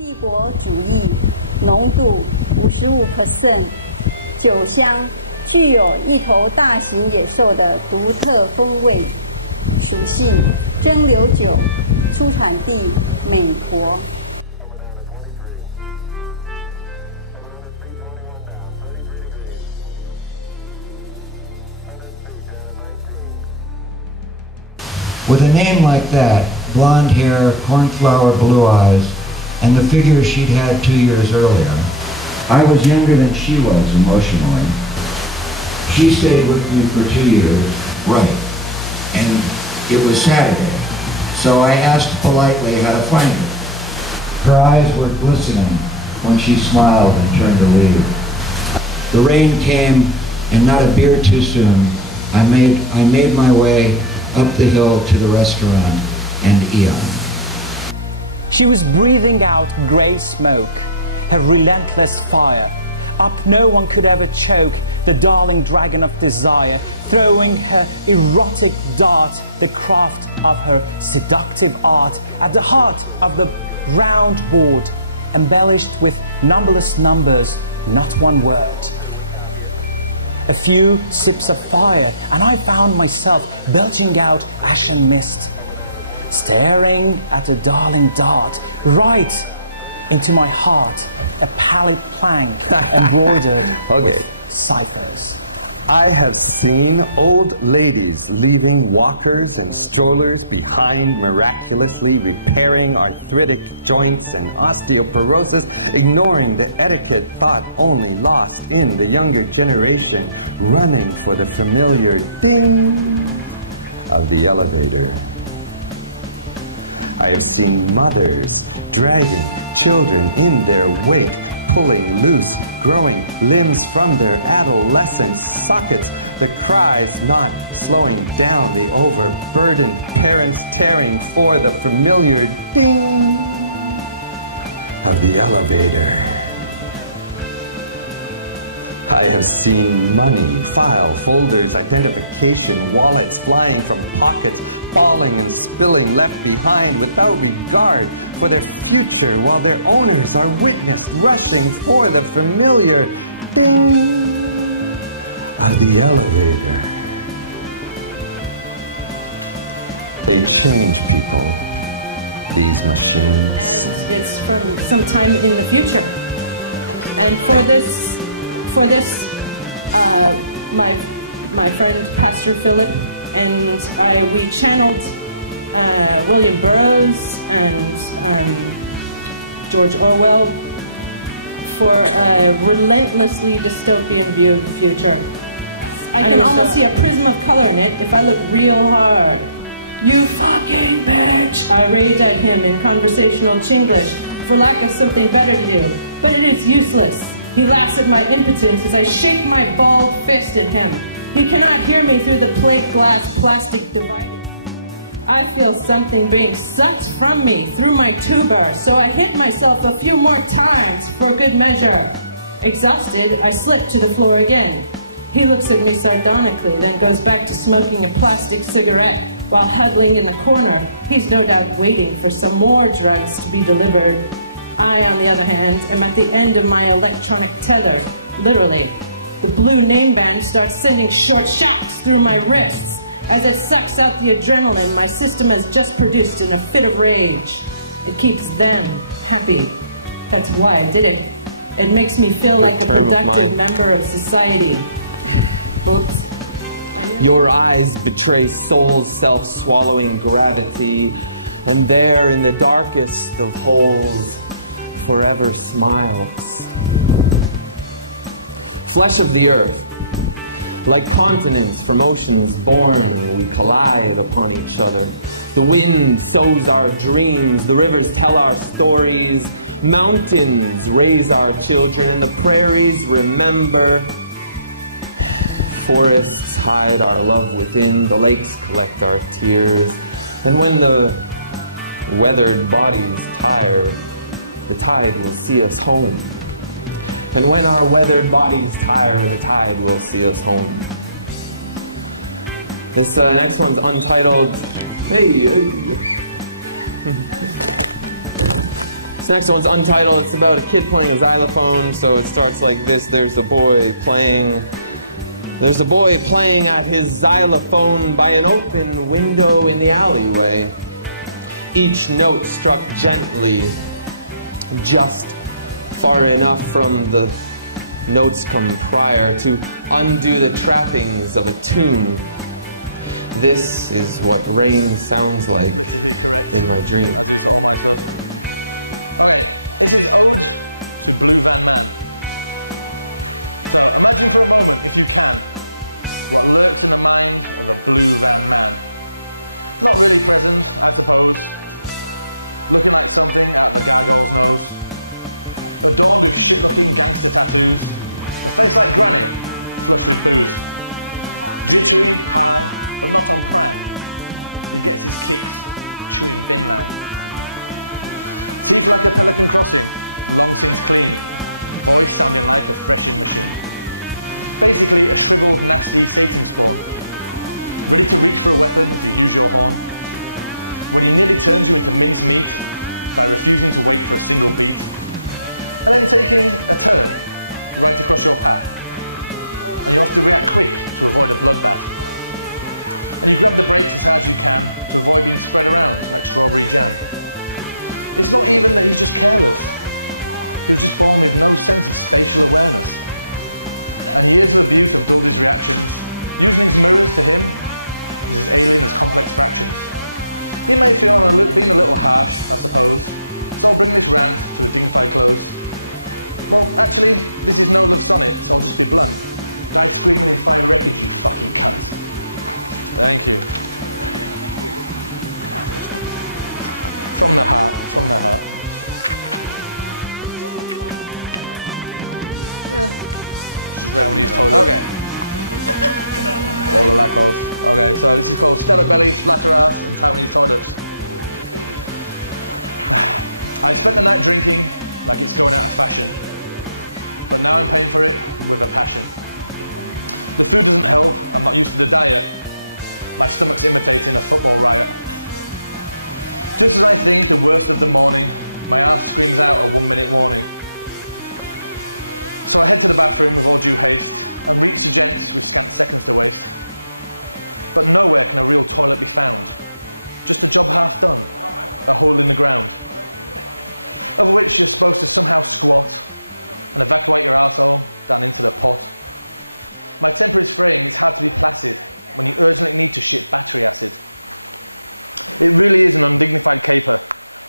帝国主义，浓度55%，酒香，具有一头大型野兽的独特风味。属性：蒸馏酒，出产地美国。With a name like that, blonde hair, cornflower blue eyes, and the figure she'd had 2 years earlier, I was younger than she was emotionally. She stayed with me for 2 years, right, and it was Saturday, so I asked politely how to find her. Her eyes were glistening when she smiled and turned to leave. The rain came, and not a beer too soon, I made my way up the hill to the restaurant and Eon. She was breathing out grey smoke, her relentless fire. Up no one could ever choke, the darling dragon of desire, throwing her erotic dart, the craft of her seductive art, at the heart of the round board, embellished with numberless numbers, not one word. A few sips of fire, and I found myself belching out ashen mist, staring at the darling dart right into my heart, a pallid plank embroidered with ciphers. I have seen old ladies leaving walkers and strollers behind, miraculously repairing arthritic joints and osteoporosis, ignoring the etiquette thought only lost in the younger generation, running for the familiar ding of the elevator. I have seen mothers dragging children in their wake, pulling loose, growing limbs from their adolescent sockets, the cries not slowing down, the overburdened parents tearing for the familiar ding of the elevator. I have seen money, file folders, identification, wallets flying from pockets, falling and spilling, left behind without regard for their future, while their owners are witnessed rushing for the familiar ding of the elevator. They change people, these machines. And it's from some time in the future. And for this, my friend Pastor Philip and we channeled William Burroughs and George Orwell for a relentlessly dystopian view of the future. I can almost see a prism of color in it if I look real hard. "You fucking bitch!" I rage at him in conversational Chinglish for lack of something better to do, but it is useless. He laughs at my impotence as I shake my bald fist at him. He cannot hear me through the plate glass plastic dividing. I feel something being sucked from me through my tuber, so I hit myself a few more times for good measure. Exhausted, I slip to the floor again. He looks at me sardonically, then goes back to smoking a plastic cigarette while huddling in the corner. He's no doubt waiting for some more drugs to be delivered. I, on the other hand, am at the end of my electronic tether, literally. The blue name band starts sending short shocks through my wrists as it sucks out the adrenaline my system has just produced in a fit of rage. It keeps them happy. That's why I did it. It makes me feel like a productive member of society. Oops. Your eyes betray soul's self-swallowing gravity, and there in the darkest of holes, forever smiles. Flesh of the earth, like continents from oceans born, we collide upon each other. The wind sows our dreams, the rivers tell our stories, mountains raise our children, and the prairies remember. Forests hide our love within, the lakes collect our tears, and when the weathered bodies tire, the tide will see us home. And when our weathered bodies tire, the tide will see us home. This next one's untitled. Hey. This next one's untitled. It's about a kid playing a xylophone, so it starts like this. There's a boy playing at his xylophone by an open window in the alleyway. Each note struck gently, just far enough from the notes come prior to undo the trappings of a tune. This is what rain sounds like. Literally correct. In my dream. As is all my stuff. Okay, this is Ode to Blue Van Man. So imagine for a moment, if you can, what lurks in the mind of a blue van man. Not really present, I suppose. Looking like something out of the gargoyle's nose. Adorned with shit-looking gangster tattoos. A face like granite, flush with booze. Jittery, high, but not on prime. He gets his kicks chewing binland. Teeth like a pelican crossing, long since clean. Voice sounding like a threshing machine. Basically a shriveled, nasty Satan spawn. Ready to reach for a weapon if you use your horn. When he nearly turns you into minced meat by refusing to wait for a single beat. And then taking a turn right across your path. And you have to react quick to avoid a bloodbath. And you grab the brakes as hard as you can to avoid being spread around like strawberry jam. It's not even that he's just careless. He was just born with no sense of spatial awareness. And years of abuse have dulled his reactions. Using his mirrors to him is as alien as complex fractions. He may feel I'm being a little harsh, I suppose, so I'll bring this rant to a dignified close. Well, actually, this is no love sonnet, so I'll just be blunt. Die screaming in fire wreckage, you fucking cunt. Thank you. From the heart, from the heart. Yeah. Taiwanese toilet. Okay. Or the lack of. Okay, so this is called Stellar Belly, Splatter Ass, and Taiwanese Toilets. I spent the night drinking like it's going out of fashion. But now I'm paying for it with a passion. The food doesn't help, I'm not used to the diet. My stomach's imitating a football riot. Just as I think the worst of the morning, my ass screams out a 1-minute warning. So I head to the bathroom with all due haste and reach the gents with scant seconds to waste. But nowhere can a real toilet be found. Just a job half done, a hole in the ground. Over which you're supposed to somehow squat and evacuate your arsehole down into the pot. My temper is fraying, it's hard to be placid when you urgently need to shit battery acid. It really is an undignified caper,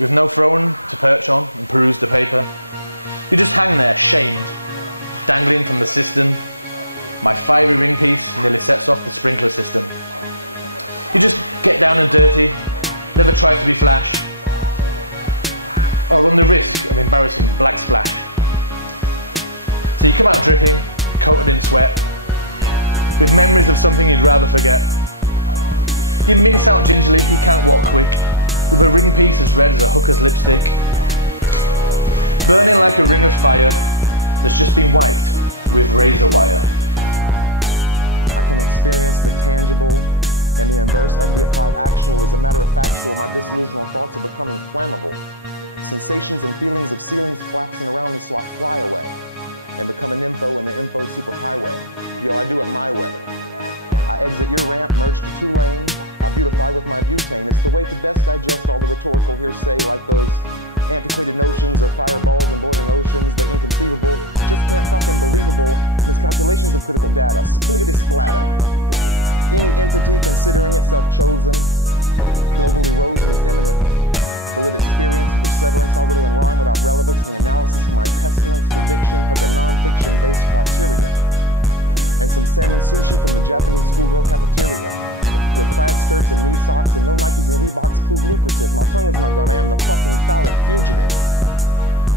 with no throne to perch on and peruse the paper. You just hang there, shamed, dangling from the cistern. My fiery ring piece nearly sets off the sprinkler system. You just get down and dirty, never try to be flash, or run the risk of embarrassing black splash. So you come out dripping, coated in sweat, with memories of something you'd rather forget. You mince out gingerly, you can't walk quick, with a ring piece as red as a hooker's lipstick. Burning like a ring of fire that's just been wiped with razor wire. I can experience the tangible and the inverse of the applied actual. As a matter of factual, my disillusional thoughts are becoming flammable. Sensations and feelings of ceilings collapsing around me, so I fly away and become an info in the info superhighway. Yo, I do it my way. I exit your ramp, merge to 2 lanes. I beautify with my butane. It's the way to best digest all the rhetorical hearsay, like those antiquated notions of fireballs and boiling oceans, the inconceivable, just can't fucking believable miscalculations of critical data, spliggity splatter. Any entity considering itself chosen, global erosion is imminent, but with experience and perseverance, I'll riddle and rhyme without relevance. The analysis of my pestilence prediction has a non-fiction-based criteria, and some salmon sushi from the Japanese schoolgirl cafeteria, with plaid skirts and knee socks and no Nikes and Reeboks prove lucrative. My tongue is my gun, I am the fucking phallic fugitive.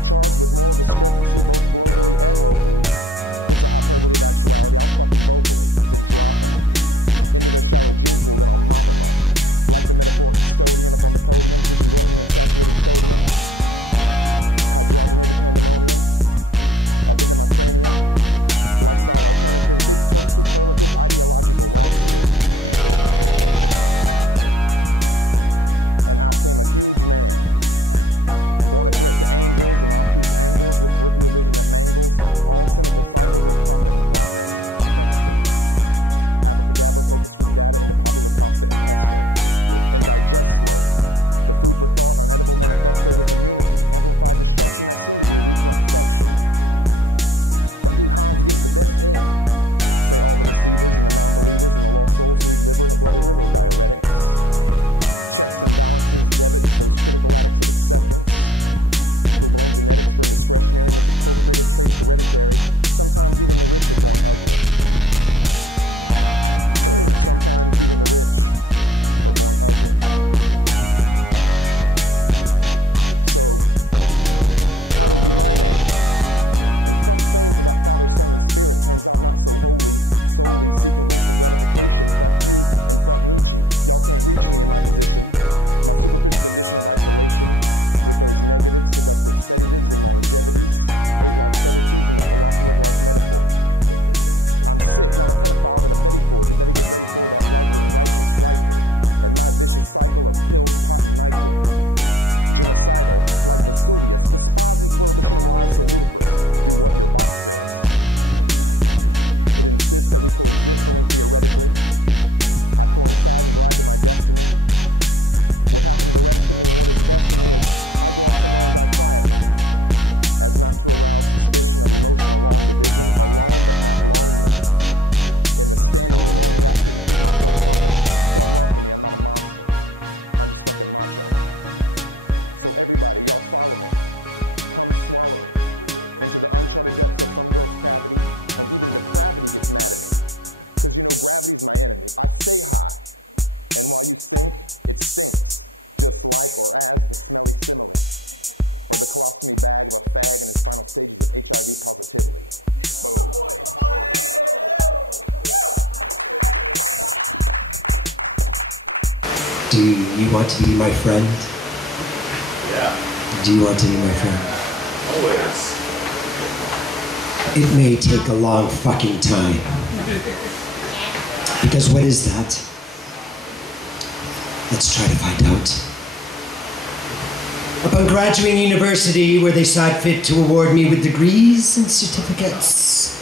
Charged with moral discrepancy both globally and locally. It's a hyperbole of actuality, I'll fuck them vocally, then drop them into their shallow gene pool, then I'll mop them up. Like the metaphoric custodian up on the podium, preaching gluttony and saturated sodium. Hydrogenated pandemonium, up into my cranium. Lifestyle alternative, big Turk superlative, ideological laxative. And out came a huge man, Born a threat to angels and obtuse angles with peripheral vision that mangles all cynical cycles of profit and progress. Presto. Abracadabra, focus group data into popular pasta and pesto. And digest slow. The food for thought, unedible manifesto with immunity. Amplified destruction that seemed to be reflux suction. That dude Hans gives the best head. Say all the deceivers and the non-believers and the lost souls who eat liver in a bloody river of diuretics. Checks and balances, debits, those critical addicts of acceptance. Who blame genetics for indiscretionary, misappropriated traits hereditary. Sometimes even the rich are born ugly. Sometimes even the rich are born ugly. So, hallowed be my name. And fuck fame for that Father, Son, and Spirit turns out not so holy, solely seeking instant gratification. Fuck you and fuck Nietzsche. Y'all can't reach me in my position. My superficial condition of isolation with those negatives, seductive sedatives and longevities, ate like feta cheese in the falafel of life metaphor. I'm sick, not a pedophile, but a Betty Ford. You better get ready for that right-wing righteous rifle and my vicious cycle of pills, pot, and NyQuil. Genocidal, like Vesuvius, despise each prohibition lies so ludicrous. Do what your box says. It insists that we coexist only theoretically. I coincide and glide to my destiny. What happened to the rest of me and what is best for me is I go off somewhere and die quietly, as not to arouse suspicion of emotional long division, alone but not lonely. In the standing room only, I couldn't keep myself company. Don't run for me, I'm not a monster. I'm just fucking macho. So everybody, y'all follow me. Come swallow me into the uncharted depths of some girl's cavity, and even depravity gets mad at me. Cause you know gravity's my enemy. I stay high, and while you sink, it stinks. Just like or as the smelly simile, or the colostomy bag of a fag in his final stages of HIV positively. Boom. Do you want to be my friend? Do you want to be my friend? It may take a long fucking time. Because what is that? Let's try to find out. Upon graduating university, where they saw it fit to award me with degrees and certificates,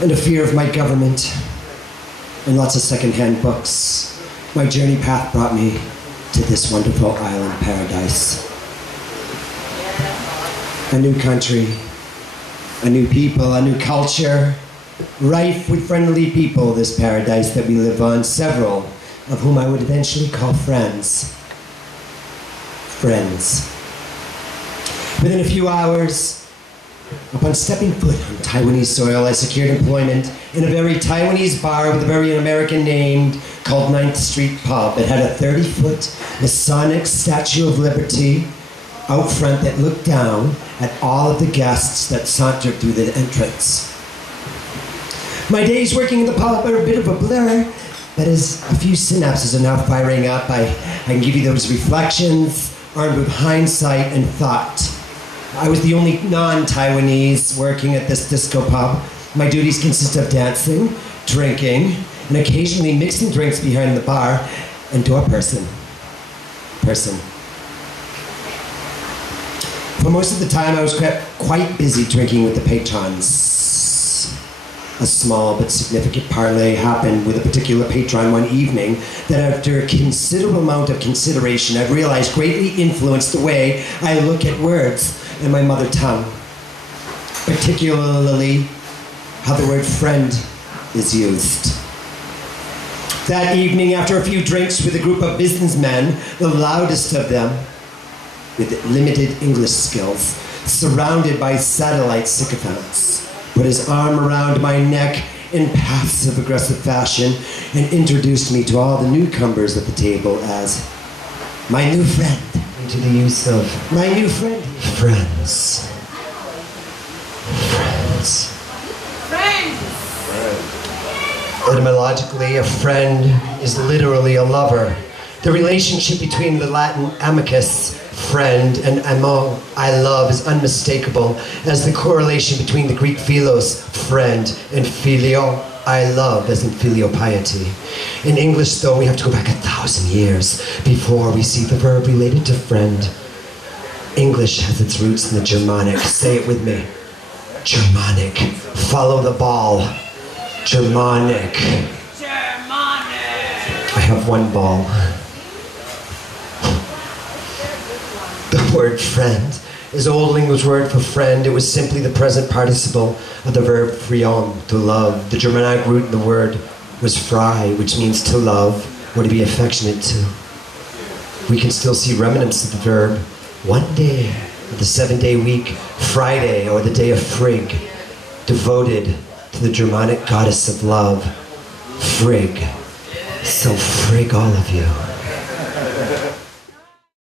and a fear of my government, and lots of secondhand books, my journey path brought me to this wonderful island paradise. A new country, a new people, a new culture, rife with friendly people, this paradise that we live on, several of whom I would eventually call friends. Friends. Within a few hours, upon stepping foot on Taiwanese soil, I secured employment in a very Taiwanese bar with a very American name called 9th Street Pub. It had a 30-foot Masonic Statue of Liberty out front that looked down at all of the guests that sauntered through the entrance. My days working in the pub are a bit of a blur, but as a few synapses are now firing up, I can give you those reflections, armed with hindsight and thought. I was the only non-Taiwanese working at this disco pub. My duties consist of dancing, drinking, and occasionally mixing drinks behind the bar, and to a person. For most of the time, I was quite busy drinking with the patrons. A small but significant parlay happened with a particular patron one evening that, after a considerable amount of consideration, I've realized greatly influenced the way I look at words in my mother tongue. Particularly how the word friend is used. That evening, after a few drinks with a group of businessmen, the loudest of them, with limited English skills, surrounded by satellite sycophants, put his arm around my neck in passive-aggressive fashion and introduced me to all the newcomers at the table as my new friend. Into the use of my new friend. Friends. Etymologically, a friend is literally a lover. The relationship between the Latin amicus, friend, and amo, I love, is unmistakable, as the correlation between the Greek philos, friend, and filio, I love, as in filial piety. In English, though, we have to go back 1,000 years before we see the verb related to friend. English has its roots in the Germanic. Say it with me. Germanic. Follow the ball. Germanic. I have one ball. The word friend is Old English word for friend. It was simply the present participle of the verb frion, to love. The Germanic root in the word was frei, which means to love or to be affectionate to. We can still see remnants of the verb. One day, the 7-day week, Friday, or the day of Frigg, devoted to the Germanic goddess of love, Frigg. So frig all of you.